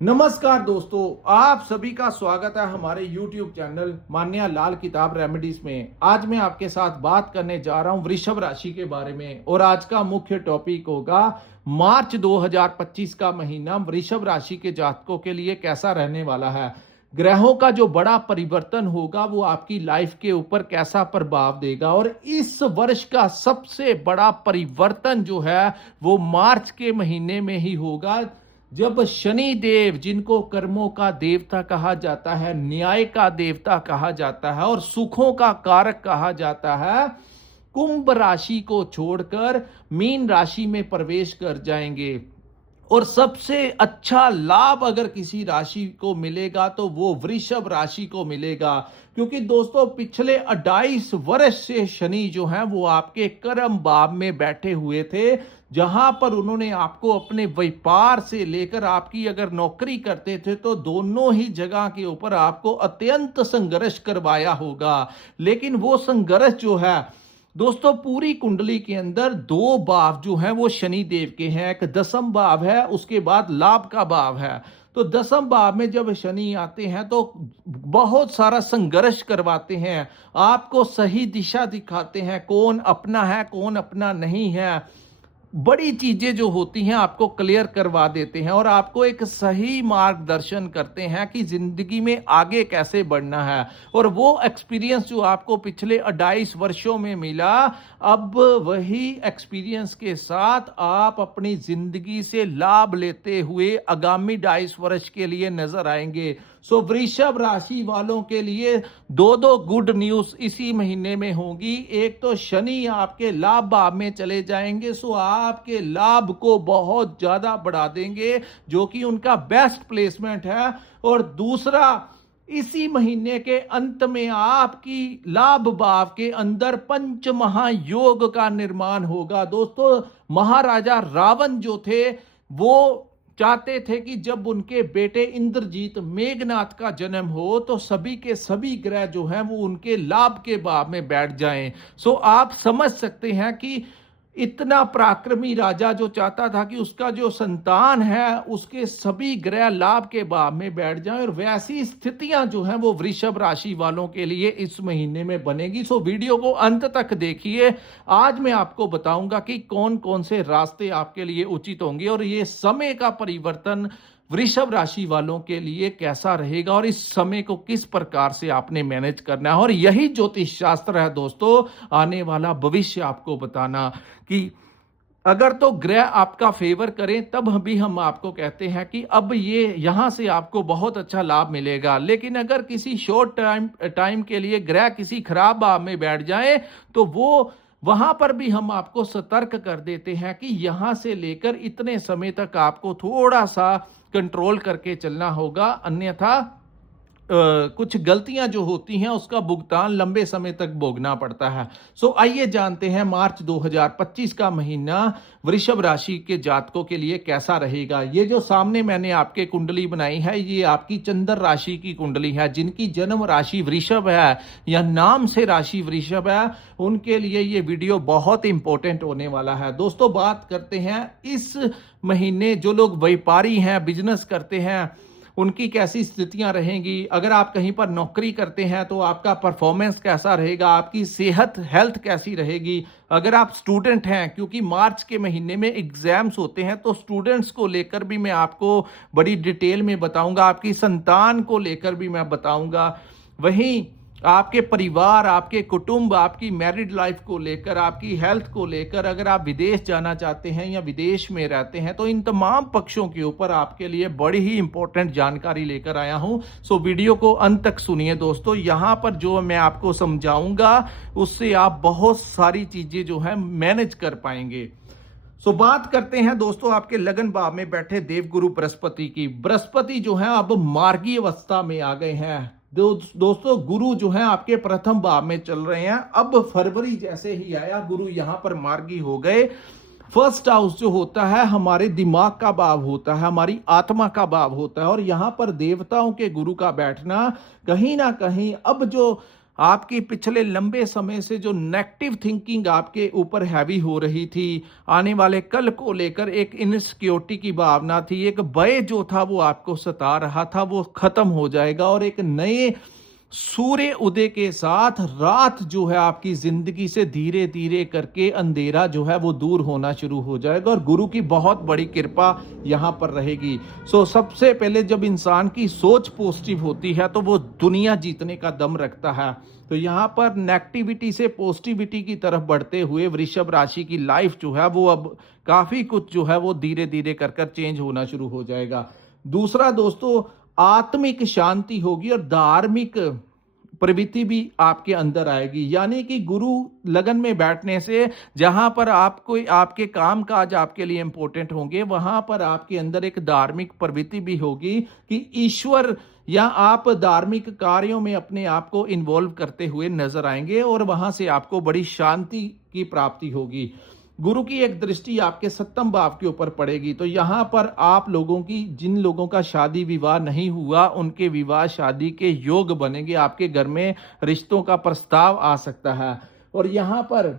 नमस्कार दोस्तों, आप सभी का स्वागत है हमारे YouTube चैनल मान्या लाल किताब रेमेडीज में। आज मैं आपके साथ बात करने जा रहा हूं वृषभ राशि के बारे में और आज का मुख्य टॉपिक होगा मार्च 2025 का महीना वृषभ राशि के जातकों के लिए कैसा रहने वाला है। ग्रहों का जो बड़ा परिवर्तन होगा वो आपकी लाइफ के ऊपर कैसा प्रभाव देगा और इस वर्ष का सबसे बड़ा परिवर्तन जो है वो मार्च के महीने में ही होगा, जब शनि देव, जिनको कर्मों का देवता कहा जाता है, न्याय का देवता कहा जाता है और सुखों का कारक कहा जाता है, कुंभ राशि को छोड़कर मीन राशि में प्रवेश कर जाएंगे। और सबसे अच्छा लाभ अगर किसी राशि को मिलेगा तो वो वृषभ राशि को मिलेगा, क्योंकि दोस्तों पिछले 28 वर्ष से शनि जो है वो आपके कर्म भाव में बैठे हुए थे, जहां पर उन्होंने आपको अपने व्यापार से लेकर आपकी अगर नौकरी करते थे तो दोनों ही जगह के ऊपर आपको अत्यंत संघर्ष करवाया होगा। लेकिन वो संघर्ष जो है दोस्तों पूरी कुंडली के अंदर दो भाव जो हैं वो शनि देव के हैं। एक दसम भाव है, उसके बाद लाभ का भाव है। तो दसम भाव में जब शनि आते हैं तो बहुत सारा संघर्ष करवाते हैं, आपको सही दिशा दिखाते हैं, कौन अपना है कौन अपना नहीं है, बड़ी चीजें जो होती हैं आपको क्लियर करवा देते हैं और आपको एक सही मार्गदर्शन करते हैं कि जिंदगी में आगे कैसे बढ़ना है। और वो एक्सपीरियंस जो आपको पिछले 28 वर्षों में मिला, अब वही एक्सपीरियंस के साथ आप अपनी जिंदगी से लाभ लेते हुए आगामी 22 वर्ष के लिए नजर आएंगे। सो वृषभ राशि वालों के लिए दो गुड न्यूज इसी महीने में होगी। एक तो शनि आपके लाभ भाव में चले जाएंगे, सो आपके लाभ को बहुत ज्यादा बढ़ा देंगे, जो कि उनका बेस्ट प्लेसमेंट है। और दूसरा, इसी महीने के अंत में आपकी लाभ भाव के अंदर पंच महायोग का निर्माण होगा। दोस्तों महाराजा रावण जो थे वो चाहते थे कि जब उनके बेटे इंद्रजीत मेघनाथ का जन्म हो तो सभी के सभी ग्रह जो हैं वो उनके लाभ के भाव में बैठ जाएं। सो आप समझ सकते हैं कि इतना पराक्रमी राजा जो चाहता था कि उसका जो संतान है उसके सभी ग्रह लाभ के भाव में बैठ जाएं, और वैसी स्थितियां जो हैं वो वृषभ राशि वालों के लिए इस महीने में बनेगी। सो वीडियो को अंत तक देखिए। आज मैं आपको बताऊंगा कि कौन कौन से रास्ते आपके लिए उचित होंगे और ये समय का परिवर्तन वृषभ राशि वालों के लिए कैसा रहेगा और इस समय को किस प्रकार से आपने मैनेज करना है। और यही ज्योतिष शास्त्र है दोस्तों, आने वाला भविष्य आपको बताना कि अगर तो ग्रह आपका फेवर करें तब भी हम आपको कहते हैं कि अब ये यहां से आपको बहुत अच्छा लाभ मिलेगा। लेकिन अगर किसी शॉर्ट टाइम के लिए ग्रह किसी खराब भाव में बैठ जाए तो वो वहां पर भी हम आपको सतर्क कर देते हैं कि यहां से लेकर इतने समय तक आपको थोड़ा सा कंट्रोल करके चलना होगा, अन्यथा कुछ गलतियां जो होती हैं उसका भुगतान लंबे समय तक भोगना पड़ता है। सो आइए जानते हैं मार्च 2025 का महीना वृषभ राशि के जातकों के लिए कैसा रहेगा। ये जो सामने मैंने आपके कुंडली बनाई है ये आपकी चंद्र राशि की कुंडली है। जिनकी जन्म राशि वृषभ है या नाम से राशि वृषभ है उनके लिए ये वीडियो बहुत इंपॉर्टेंट होने वाला है। दोस्तों बात करते हैं इस महीने जो लोग व्यापारी हैं, बिजनेस करते हैं, उनकी कैसी स्थितियां रहेंगी। अगर आप कहीं पर नौकरी करते हैं तो आपका परफॉर्मेंस कैसा रहेगा, आपकी सेहत हेल्थ कैसी रहेगी। अगर आप स्टूडेंट हैं, क्योंकि मार्च के महीने में एग्जाम्स होते हैं, तो स्टूडेंट्स को लेकर भी मैं आपको बड़ी डिटेल में बताऊंगा, आपकी संतान को लेकर भी मैं बताऊंगा। वहीं आपके परिवार, आपके कुटुंब, आपकी मैरिड लाइफ को लेकर, आपकी हेल्थ को लेकर, अगर आप विदेश जाना चाहते हैं या विदेश में रहते हैं तो इन तमाम पक्षों के ऊपर आपके लिए बड़ी ही इंपॉर्टेंट जानकारी लेकर आया हूं। सो वीडियो को अंत तक सुनिए दोस्तों। यहां पर जो मैं आपको समझाऊंगा उससे आप बहुत सारी चीजें जो है मैनेज कर पाएंगे। सो बात करते हैं दोस्तों आपके लगन भाव में बैठे देवगुरु बृहस्पति की। बृहस्पति जो है अब मार्गी अवस्था में आ गए हैं। दोस्तों गुरु जो है आपके प्रथम भाव में चल रहे हैं। अब फरवरी जैसे ही आया गुरु यहां पर मार्गी हो गए। फर्स्ट हाउस जो होता है हमारे दिमाग का भाव होता है, हमारी आत्मा का भाव होता है, और यहां पर देवताओं के गुरु का बैठना कहीं ना कहीं अब जो आपकी पिछले लंबे समय से जो नेगेटिव थिंकिंग आपके ऊपर हैवी हो रही थी, आने वाले कल को लेकर एक इनसिक्योरिटी की भावना थी, एक भय जो था वो आपको सता रहा था, वो खत्म हो जाएगा और एक नए सूर्य उदय के साथ रात जो है आपकी जिंदगी से धीरे धीरे करके अंधेरा जो है वो दूर होना शुरू हो जाएगा और गुरु की बहुत बड़ी कृपा यहाँ पर रहेगी। सबसे पहले जब इंसान की सोच पॉजिटिव होती है तो वो दुनिया जीतने का दम रखता है। तो यहाँ पर नेगेटिविटी से पॉजिटिविटी की तरफ बढ़ते हुए वृषभ राशि की लाइफ जो है वो अब काफी कुछ जो है वो धीरे धीरे कर चेंज होना शुरू हो जाएगा। दूसरा दोस्तों, आत्मिक शांति होगी और धार्मिक प्रवृत्ति भी आपके अंदर आएगी। यानी कि गुरु लगन में बैठने से जहां पर आपको आपके काम काज आपके लिए इंपॉर्टेंट होंगे, वहां पर आपके अंदर एक धार्मिक प्रवृत्ति भी होगी कि ईश्वर या आप धार्मिक कार्यों में अपने आप को इन्वॉल्व करते हुए नजर आएंगे और वहां से आपको बड़ी शांति की प्राप्ति होगी। गुरु की एक दृष्टि आपके 7वें भाव के ऊपर पड़ेगी, तो यहाँ पर आप लोगों की, जिन लोगों का शादी विवाह नहीं हुआ उनके विवाह शादी के योग बनेंगे, आपके घर में रिश्तों का प्रस्ताव आ सकता है। और यहाँ पर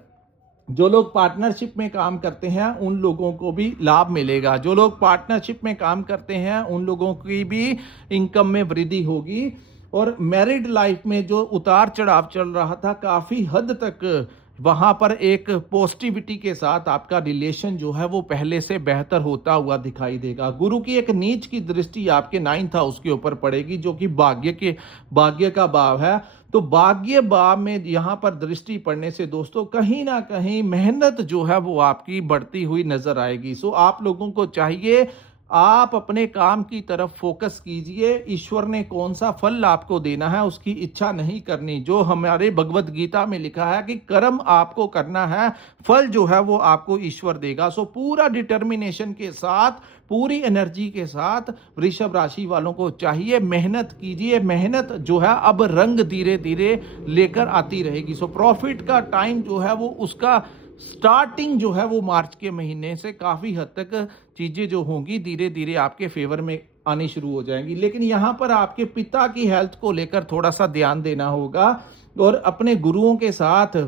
जो लोग पार्टनरशिप में काम करते हैं उन लोगों को भी लाभ मिलेगा। जो लोग पार्टनरशिप में काम करते हैं उन लोगों की भी इनकम में वृद्धि होगी। और मैरिड लाइफ में जो उतार चढ़ाव चल रहा था, काफी हद तक वहां पर एक पॉजिटिविटी के साथ आपका रिलेशन जो है वो पहले से बेहतर होता हुआ दिखाई देगा। गुरु की एक नीच की दृष्टि आपके 9th हाउस के ऊपर पड़ेगी, जो कि भाग्य का भाव है। तो भाग्य भाव में यहाँ पर दृष्टि पड़ने से दोस्तों कहीं ना कहीं मेहनत जो है वो आपकी बढ़ती हुई नजर आएगी। आप लोगों को चाहिए, आप अपने काम की तरफ फोकस कीजिए। ईश्वर ने कौन सा फल आपको देना है उसकी इच्छा नहीं करनी। जो हमारे भगवत गीता में लिखा है कि कर्म आपको करना है, फल जो है वो आपको ईश्वर देगा। पूरा डिटर्मिनेशन के साथ, पूरी एनर्जी के साथ वृषभ राशि वालों को चाहिए, मेहनत कीजिए। मेहनत जो है अब रंग धीरे धीरे लेकर आती रहेगी। प्रॉफिट का टाइम जो है वो उसका स्टार्टिंग जो है वो मार्च के महीने से काफी हद तक चीजें जो होंगी धीरे धीरे आपके फेवर में आनी शुरू हो जाएंगी। लेकिन यहाँ पर आपके पिता की हेल्थ को लेकर थोड़ा सा ध्यान देना होगा और अपने गुरुओं के साथ,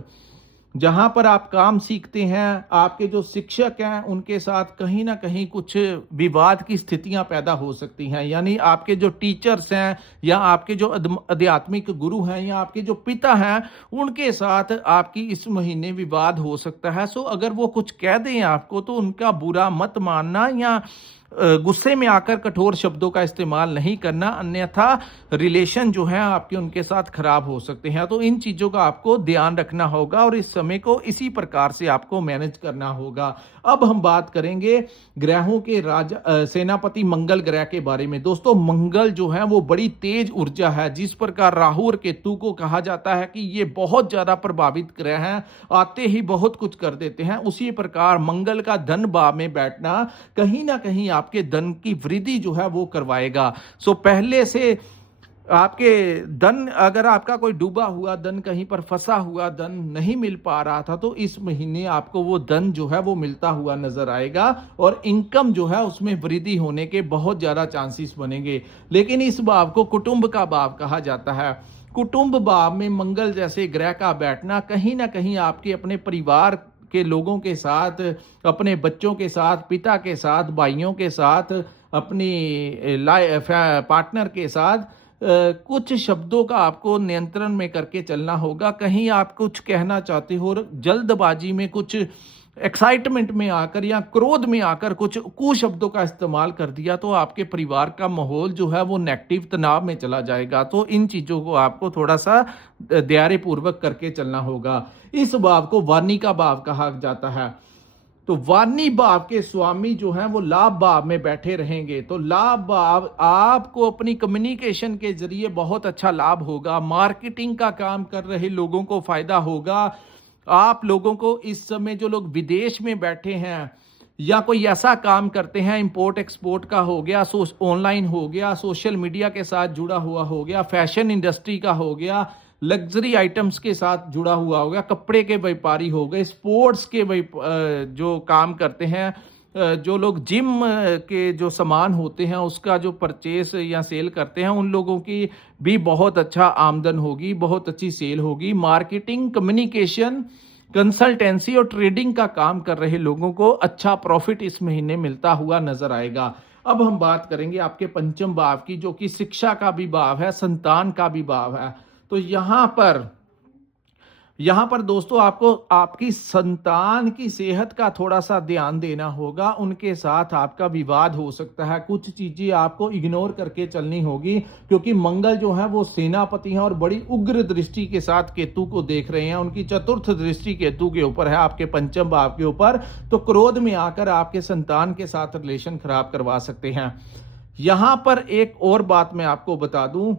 जहां पर आप काम सीखते हैं, आपके जो शिक्षक हैं उनके साथ कहीं ना कहीं कुछ विवाद की स्थितियां पैदा हो सकती हैं। यानी आपके जो टीचर्स हैं या आपके जो आध्यात्मिक गुरु हैं या आपके जो पिता हैं उनके साथ आपकी इस महीने विवाद हो सकता है। अगर वो कुछ कह दें आपको तो उनका बुरा मत मानना या गुस्से में आकर कठोर शब्दों का इस्तेमाल नहीं करना, अन्यथा रिलेशन जो है आपके उनके साथ खराब हो सकते हैं। तो इन चीजों का आपको ध्यान रखना होगा और इस समय को इसी प्रकार से आपको मैनेज करना होगा। अब हम बात करेंगे ग्रहों के राजा सेनापति मंगल ग्रह के बारे में। दोस्तों मंगल जो है वो बड़ी तेज ऊर्जा है। जिस प्रकार राहु और केतु को कहा जाता है कि ये बहुत ज्यादा प्रभावित ग्रह हैं, आते ही बहुत कुछ कर देते हैं, उसी प्रकार मंगल का धन भाव में बैठना कहीं ना कहीं आपके धन की वृद्धि जो है वो करवाएगा। पहले से आपके धन, अगर आपका कोई डूबा हुआ धन, कहीं पर फंसा हुआ धन नहीं मिल पा रहा था, तो इस महीने आपको वो धन जो है वो मिलता हुआ नजर आएगा और इनकम जो है उसमें वृद्धि होने के बहुत ज्यादा चांसेस बनेंगे। लेकिन इस भाव को कुटुंब का भाव कहा जाता है। कुटुंब भाव में मंगल जैसे ग्रह का बैठना कहीं ना कहीं आपके अपने परिवार के लोगों के साथ, अपने बच्चों के साथ, पिता के साथ, भाइयों के साथ, अपनी पार्टनर के साथ कुछ शब्दों का आपको नियंत्रण में करके चलना होगा। कहीं आप कुछ कहना चाहते हो और जल्दबाजी में, कुछ एक्साइटमेंट में आकर या क्रोध में आकर कुछ कुशब्दों का इस्तेमाल कर दिया तो आपके परिवार का माहौल जो है वो नेगेटिव तनाव में चला जाएगा। तो इन चीजों को आपको थोड़ा सा धैर्यपूर्वक करके चलना होगा। इस भाव को वाणी का भाव कहा जाता है। तो वाणी भाव के स्वामी जो हैं वो लाभ भाव में बैठे रहेंगे। तो लाभ भाव आपको अपनी कम्युनिकेशन के जरिए बहुत अच्छा लाभ होगा। मार्केटिंग का काम कर रहे लोगों को फायदा होगा। आप लोगों को इस समय, जो लोग विदेश में बैठे हैं या कोई ऐसा काम करते हैं, इंपोर्ट एक्सपोर्ट का हो गया, ऑनलाइन हो गया, सोशल मीडिया के साथ जुड़ा हुआ हो गया, फैशन इंडस्ट्री का हो गया, लग्जरी आइटम्स के साथ जुड़ा हुआ हो गया, कपड़े के व्यापारी हो गए, स्पोर्ट्स के जो काम करते हैं, जो लोग जिम के जो सामान होते हैं उसका जो परचेस या सेल करते हैं, उन लोगों की भी बहुत अच्छा आमदन होगी, बहुत अच्छी सेल होगी। मार्केटिंग, कम्युनिकेशन, कंसल्टेंसी और ट्रेडिंग का काम कर रहे लोगों को अच्छा प्रॉफिट इस महीने मिलता हुआ नजर आएगा। अब हम बात करेंगे आपके पंचम भाव की, जो कि शिक्षा का भी भाव है, संतान का भी भाव है। तो यहाँ पर दोस्तों आपको आपकी संतान की सेहत का थोड़ा सा ध्यान देना होगा। उनके साथ आपका विवाद हो सकता है, कुछ चीजें आपको इग्नोर करके चलनी होगी, क्योंकि मंगल जो है वो सेनापति हैं और बड़ी उग्र दृष्टि के साथ केतु को देख रहे हैं। उनकी चतुर्थ दृष्टि केतु के ऊपर है, आपके पंचम भाव के ऊपर। तो क्रोध में आकर आपके संतान के साथ रिलेशन खराब करवा सकते हैं। यहां पर एक और बात मैं आपको बता दूं,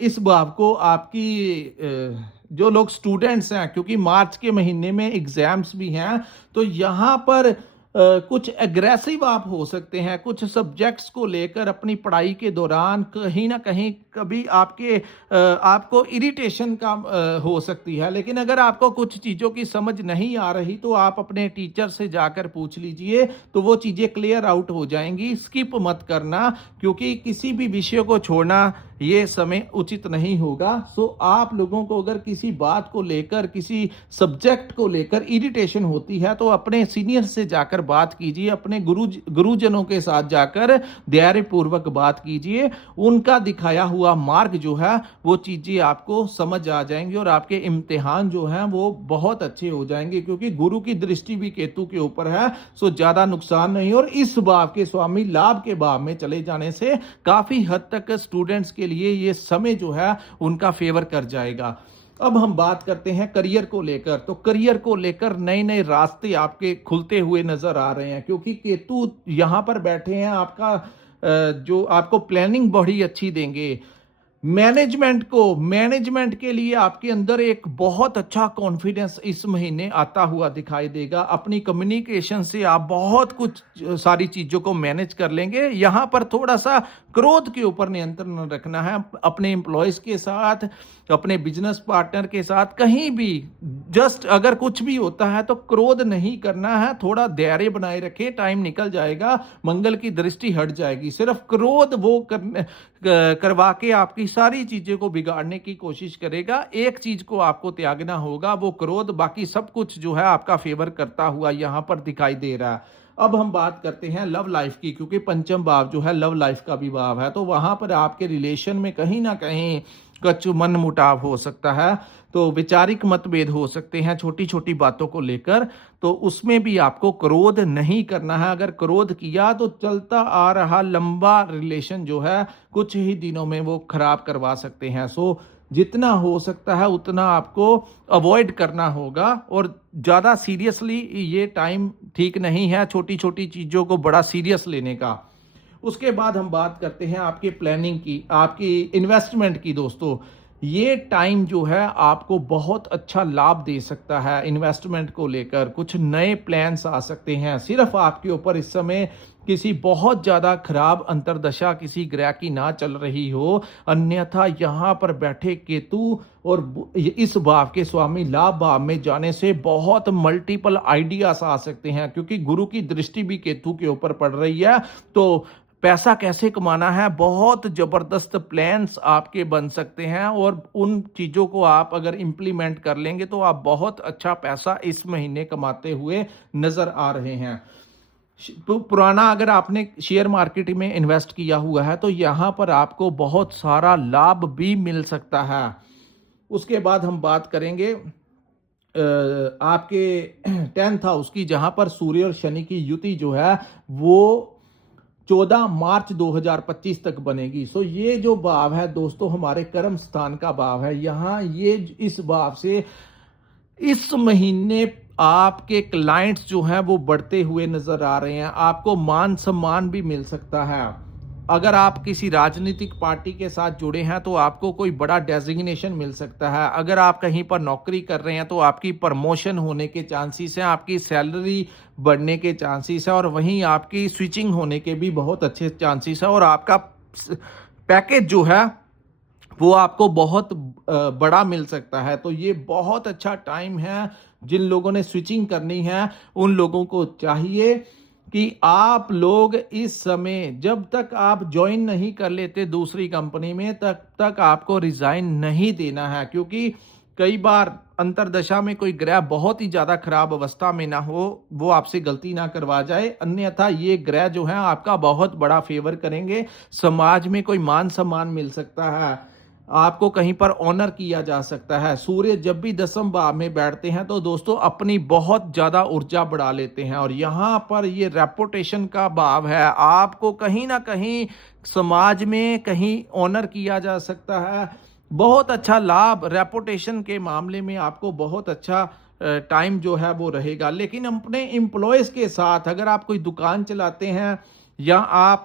इस भाव को आपकी जो लोग स्टूडेंट्स हैं, क्योंकि मार्च के महीने में एग्जाम्स भी हैं, तो यहाँ पर कुछ एग्रेसिव आप हो सकते हैं। कुछ सब्जेक्ट्स को लेकर अपनी पढ़ाई के दौरान कहीं ना कहीं कभी आपको इरिटेशन का हो सकती है। लेकिन अगर आपको कुछ चीज़ों की समझ नहीं आ रही तो आप अपने टीचर से जाकर पूछ लीजिए, तो वो चीज़ें क्लियर आउट हो जाएंगी। स्किप मत करना, क्योंकि किसी भी विषय को छोड़ना ये समय उचित नहीं होगा। सो आप लोगों को अगर किसी बात को लेकर, किसी सब्जेक्ट को लेकर इरिटेशन होती है, तो अपने सीनियर से जाकर बात कीजिए, अपने गुरुजनों के साथ जाकर धैर्यपूर्वक बात कीजिए। उनका दिखाया हुआ मार्ग जो है वो चीजें आपको समझ आ जाएंगी और आपके इम्तिहान जो हैं वो बहुत अच्छे हो जाएंगे, क्योंकि गुरु की दृष्टि भी केतु के ऊपर है। सो ज्यादा नुकसान नहीं। और इस भाव के स्वामी लाभ के भाव में चले जाने से काफी हद तक स्टूडेंट्स के लिए ये समय जो है उनका फेवर कर जाएगा। अब हम बात करते हैं करियर को लेकर। तो करियर को लेकर नए नए रास्ते आपके खुलते हुए नजर आ रहे हैं, क्योंकि केतु यहां पर बैठे हैं। आपका जो आपको प्लानिंग बड़ी अच्छी देंगे। मैनेजमेंट के लिए आपके अंदर एक बहुत अच्छा कॉन्फिडेंस इस महीने आता हुआ दिखाई देगा। अपनी कम्युनिकेशन से आप बहुत कुछ सारी चीजों को मैनेज कर लेंगे। यहां पर थोड़ा सा क्रोध के ऊपर नियंत्रण रखना है। अपने एम्प्लॉयज के साथ, अपने बिजनेस पार्टनर के साथ, कहीं भी जस्ट अगर कुछ भी होता है तो क्रोध नहीं करना है। थोड़ा धैर्य बनाए रखें, टाइम निकल जाएगा, मंगल की दृष्टि हट जाएगी। सिर्फ क्रोध वो करवा के आपकी सारी चीजें को बिगाड़ने की कोशिश करेगा। एक चीज को आपको त्यागना होगा, वो क्रोध। बाकी सब कुछ जो है आपका फेवर करता हुआ यहां पर दिखाई दे रहा है। अब हम बात करते हैं लव लाइफ की, क्योंकि पंचम भाव जो है लव लाइफ का भी भाव है। तो वहां पर आपके रिलेशन में कहीं ना कहीं कुछ मन मुटाव हो सकता है, तो वैचारिक मतभेद हो सकते हैं छोटी छोटी बातों को लेकर। तो उसमें भी आपको क्रोध नहीं करना है। अगर क्रोध किया तो चलता आ रहा लंबा रिलेशन जो है कुछ ही दिनों में वो खराब करवा सकते हैं। सो जितना हो सकता है उतना आपको अवॉइड करना होगा, और ज्यादा सीरियसली ये टाइम ठीक नहीं है छोटी छोटी चीजों को बड़ा सीरियस लेने का। उसके बाद हम बात करते हैं आपके प्लानिंग की, आपकी इन्वेस्टमेंट की। दोस्तों ये टाइम जो है आपको बहुत अच्छा लाभ दे सकता है। इन्वेस्टमेंट को लेकर कुछ नए प्लान्स आ सकते हैं। सिर्फ आपके ऊपर इस समय किसी बहुत ज्यादा खराब अंतरदशा किसी ग्रह की ना चल रही हो, अन्यथा यहां पर बैठे केतु और इस भाव के स्वामी लाभ भाव में जाने से बहुत मल्टीपल आइडियाज आ सकते हैं, क्योंकि गुरु की दृष्टि भी केतु के ऊपर पड़ रही है। तो पैसा कैसे कमाना है, बहुत जबरदस्त प्लान्स आपके बन सकते हैं, और उन चीजों को आप अगर इंप्लीमेंट कर लेंगे तो आप बहुत अच्छा पैसा इस महीने कमाते हुए नजर आ रहे हैं। पुराना अगर आपने शेयर मार्केट में इन्वेस्ट किया हुआ है तो यहां पर आपको बहुत सारा लाभ भी मिल सकता है। उसके बाद हम बात करेंगे आपके 10th हाउस की, जहां पर सूर्य और शनि की युति जो है वो 14 मार्च 2025 तक बनेगी। सो ये जो भाव है दोस्तों हमारे कर्म स्थान का भाव है। यहाँ ये इस भाव से इस महीने आपके क्लाइंट्स जो हैं वो बढ़ते हुए नजर आ रहे हैं। आपको मान सम्मान भी मिल सकता है। अगर आप किसी राजनीतिक पार्टी के साथ जुड़े हैं तो आपको कोई बड़ा डेजिग्नेशन मिल सकता है। अगर आप कहीं पर नौकरी कर रहे हैं तो आपकी प्रमोशन होने के चांसेस हैं, आपकी सैलरी बढ़ने के चांसेस है, और वहीं आपकी स्विचिंग होने के भी बहुत अच्छे चांसेस है। और आपका पैकेज जो है वो आपको बहुत बड़ा मिल सकता है। तो ये बहुत अच्छा टाइम है जिन लोगों ने स्विचिंग करनी है उन लोगों को चाहिए कि आप लोग इस समय जब तक आप ज्वाइन नहीं कर लेते दूसरी कंपनी में तब तक आपको रिजाइन नहीं देना है, क्योंकि कई बार अंतरदशा में कोई ग्रह बहुत ही ज्यादा खराब अवस्था में ना हो, वो आपसे गलती ना करवा जाए, अन्यथा ये ग्रह जो है आपका बहुत बड़ा फेवर करेंगे। समाज में कोई मान सम्मान मिल सकता है, आपको कहीं पर ऑनर किया जा सकता है। सूर्य जब भी दसम भाव में बैठते हैं तो दोस्तों अपनी बहुत ज्यादा ऊर्जा बढ़ा लेते हैं, और यहाँ पर ये रेपुटेशन का भाव है, आपको कहीं ना कहीं समाज में कहीं ऑनर किया जा सकता है। बहुत अच्छा लाभ रेपुटेशन के मामले में आपको बहुत अच्छा टाइम जो है वो रहेगा। लेकिन अपने एम्प्लॉयज के साथ अगर आप कोई दुकान चलाते हैं या आप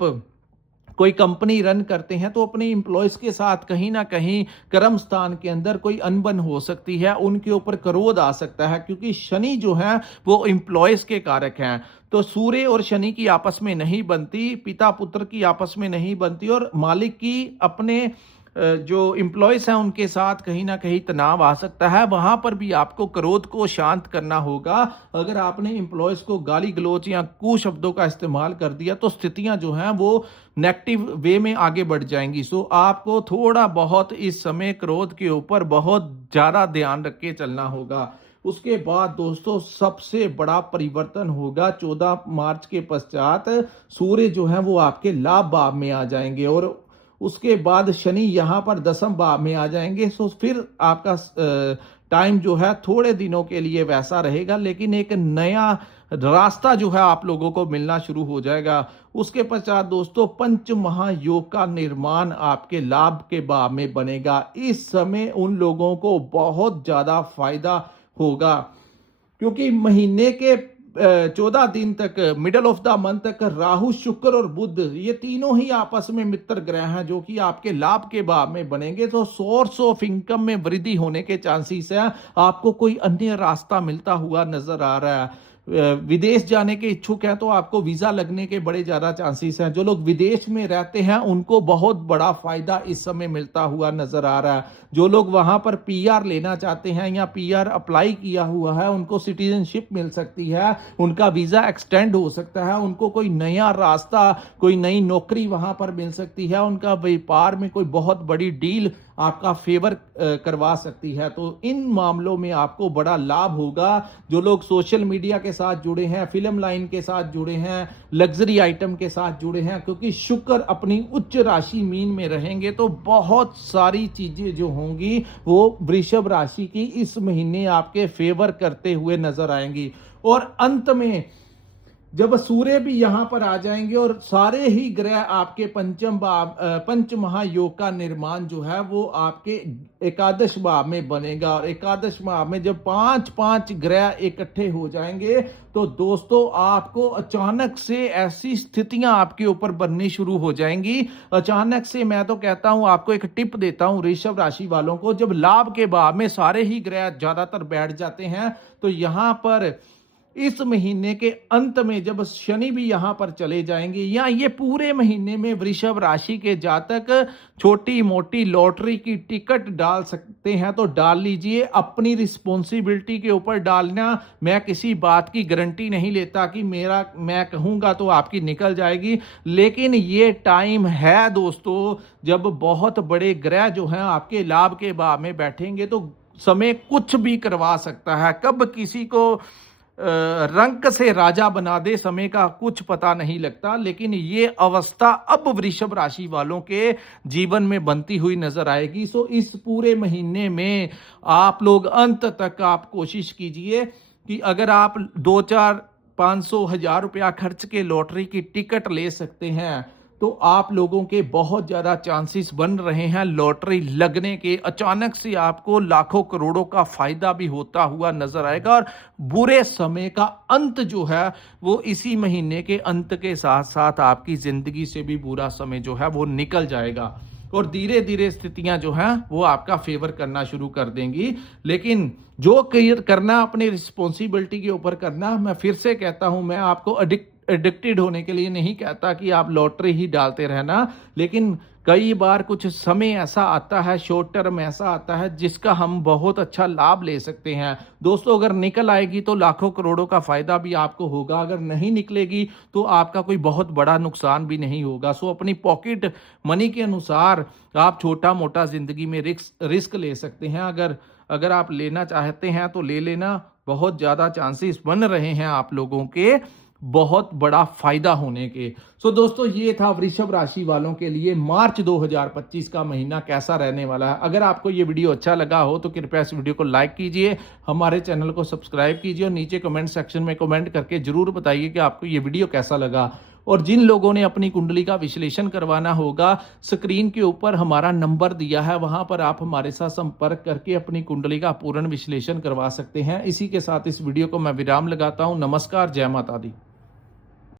कोई कंपनी रन करते हैं तो अपने एम्प्लॉयज के साथ कहीं ना कहीं कर्म स्थान के अंदर कोई अनबन हो सकती है, उनके ऊपर क्रोध आ सकता है, क्योंकि शनि जो है वो एम्प्लॉयज के कारक हैं। तो सूर्य और शनि की आपस में नहीं बनती, पिता पुत्र की आपस में नहीं बनती, और मालिक की अपने जो एम्प्लॉयज हैं उनके साथ कहीं ना कहीं तनाव आ सकता है। वहां पर भी आपको क्रोध को शांत करना होगा। अगर आपने एम्प्लॉयज को गाली गलौच या कुशब्दों का इस्तेमाल कर दिया तो स्थितियां जो हैं वो नेगेटिव वे में आगे बढ़ जाएंगी। सो आपको थोड़ा बहुत इस समय क्रोध के ऊपर बहुत ज्यादा ध्यान रख के चलना होगा। उसके बाद दोस्तों सबसे बड़ा परिवर्तन होगा 14 मार्च के पश्चात। सूर्य जो है वो आपके लाभ भाव में आ जाएंगे और उसके बाद शनि यहाँ पर दसम भाव में आ जाएंगे। सो फिर आपका टाइम जो है थोड़े दिनों के लिए वैसा रहेगा, लेकिन एक नया रास्ता जो है आप लोगों को मिलना शुरू हो जाएगा। उसके पश्चात दोस्तों पंच महायोग का निर्माण आपके लाभ के भाव में बनेगा। इस समय उन लोगों को बहुत ज्यादा फायदा होगा, क्योंकि महीने के 14 दिन तक मिडल ऑफ द मंथ तक राहु शुक्र और बुध ये तीनों ही आपस में मित्र ग्रह हैं जो कि आपके लाभ के भाव में बनेंगे। तो सोर्स ऑफ इनकम में वृद्धि होने के चांसेस हैं। आपको कोई अन्य रास्ता मिलता हुआ नजर आ रहा है। विदेश जाने के इच्छुक हैं तो आपको वीजा लगने के बड़े ज्यादा चांसेस हैं। जो लोग विदेश में रहते हैं उनको बहुत बड़ा फायदा इस समय मिलता हुआ नजर आ रहा है। जो लोग वहां पर पीआर लेना चाहते हैं या पीआर अप्लाई किया हुआ है उनको सिटीजनशिप मिल सकती है, उनका वीजा एक्सटेंड हो सकता है, उनको कोई नया रास्ता कोई नई नौकरी वहां पर मिल सकती है, उनका व्यापार में कोई बहुत बड़ी डील आपका फेवर करवा सकती है। तो इन मामलों में आपको बड़ा लाभ होगा। जो लोग सोशल मीडिया के साथ जुड़े हैं, फिल्म लाइन के साथ जुड़े हैं, लग्जरी आइटम के साथ जुड़े हैं, क्योंकि शुक्र अपनी उच्च राशि मीन में रहेंगे तो बहुत सारी चीजें जो होंगी वो वृषभ राशि की इस महीने आपके फेवर करते हुए नजर आएंगी। और अंत में जब सूर्य भी यहां पर आ जाएंगे और सारे ही ग्रह आपके पंच महायोग का निर्माण जो है वो आपके एकादश भाव में बनेगा। और एकादश भाव में जब 5 ग्रह इकट्ठे हो जाएंगे तो दोस्तों आपको अचानक से ऐसी स्थितियां आपके ऊपर बननी शुरू हो जाएंगी। अचानक से मैं तो कहता हूं, आपको एक टिप देता हूं वृषभ राशि वालों को, जब लाभ के भाव में सारे ही ग्रह ज्यादातर बैठ जाते हैं तो यहां पर इस महीने के अंत में जब शनि भी यहां पर चले जाएंगे या ये पूरे महीने में वृषभ राशि के जातक छोटी मोटी लॉटरी की टिकट डाल सकते हैं तो डाल लीजिए। अपनी रिस्पॉन्सिबिलिटी के ऊपर डालना। मैं किसी बात की गारंटी नहीं लेता कि मैं कहूंगा तो आपकी निकल जाएगी, लेकिन ये टाइम है दोस्तों जब बहुत बड़े ग्रह जो हैं आपके लाभ के भाव में बैठेंगे तो समय कुछ भी करवा सकता है। कब किसी को रंक से राजा बना दे समय का कुछ पता नहीं लगता। लेकिन ये अवस्था अब वृषभ राशि वालों के जीवन में बनती हुई नजर आएगी। सो इस पूरे महीने में आप लोग अंत तक आप कोशिश कीजिए कि अगर आप 2-4-500-1000 रुपया खर्च के लॉटरी की टिकट ले सकते हैं तो आप लोगों के बहुत ज्यादा चांसेस बन रहे हैं लॉटरी लगने के। अचानक से आपको लाखों करोड़ों का फायदा भी होता हुआ नजर आएगा और बुरे समय का अंत जो है वो इसी महीने के अंत के साथ साथ आपकी जिंदगी से भी बुरा समय जो है वो निकल जाएगा और धीरे धीरे स्थितियां जो हैं वो आपका फेवर करना शुरू कर देंगी। लेकिन जो करना अपनी रिस्पॉन्सिबिलिटी के ऊपर करना। मैं फिर से कहता हूं, मैं आपको एडिक्टेड होने के लिए नहीं कहता कि आप लॉटरी ही डालते रहना, लेकिन कई बार कुछ समय ऐसा आता है, शॉर्ट टर्म ऐसा आता है जिसका हम बहुत अच्छा लाभ ले सकते हैं। दोस्तों, अगर निकल आएगी तो लाखों करोड़ों का फ़ायदा भी आपको होगा, अगर नहीं निकलेगी तो आपका कोई बहुत बड़ा नुकसान भी नहीं होगा। सो अपनी पॉकेट मनी के अनुसार आप छोटा-मोटा ज़िंदगी में रिस्क ले सकते हैं। अगर अगर आप लेना चाहते हैं तो ले लेना, बहुत ज़्यादा चांसेस बन रहे हैं आप लोगों के बहुत बड़ा फायदा होने के। सो दोस्तों, ये था वृषभ राशि वालों के लिए मार्च 2025 का महीना कैसा रहने वाला है। अगर आपको ये वीडियो अच्छा लगा हो तो कृपया इस वीडियो को लाइक कीजिए, हमारे चैनल को सब्सक्राइब कीजिए और नीचे कमेंट सेक्शन में कमेंट करके जरूर बताइए कि आपको ये वीडियो कैसा लगा। और जिन लोगों ने अपनी कुंडली का विश्लेषण करवाना होगा, स्क्रीन के ऊपर हमारा नंबर दिया है, वहां पर आप हमारे साथ संपर्क करके अपनी कुंडली का पूर्ण विश्लेषण करवा सकते हैं। इसी के साथ इस वीडियो को मैं विराम लगाता हूं। नमस्कार, जय माता दी।